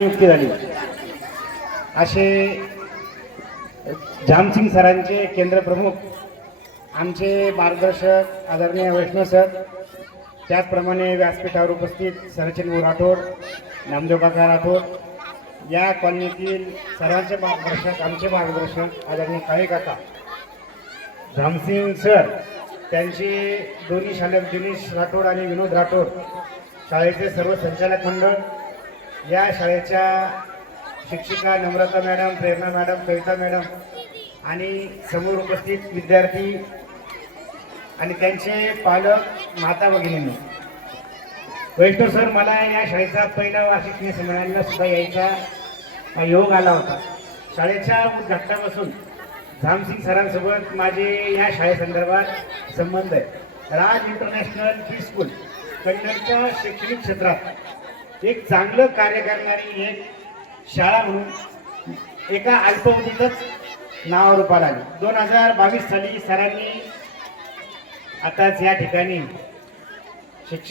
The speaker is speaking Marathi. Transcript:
नियुक्ती झाली असे जामसिंग सरांचे केंद्र प्रमुख आमचे मार्गदर्शक आदरणीय वैष्णव सर, त्याचप्रमाणे व्यासपीठावर उपस्थित सरचिन राठोड, नामदेव काका राठोड, या कॉलनीतील सर्वांचे मार्गदर्शक, आमचे मार्गदर्शक आदरणीय काळे काका, जामसिंग सर, त्यांचे दोन्ही शालेय दिनेश राठोड आणि विनोद राठोड, शाळेचे सर्व संचालक मंडळ, या शाळेच्या शिक्षिका नम्रता मॅडम, प्रेरणा मॅडम, कविता मॅडम आणि समोर उपस्थित विद्यार्थी आणि त्यांचे पालक, माता भगिनींनी. वैष्णव सर, मला या शाळेचा पहिला वार्षिक संमेलनाला सुद्धा यायचा योग आला होता. शाळेच्या उद्घाटनापासून जामसिंग सरांसोबत माझे या शाळेसंदर्भात संबंध आहे. राज इंटरनॅशनल प्री स्कूल कन्नडच्या शैक्षणिक क्षेत्रात एक चांगलं कार्य करणारी एक शाळा म्हणून एका अल्पावधीतच नावारूपाला आली. 2022 साली सरांनी आताच या ठिकाणी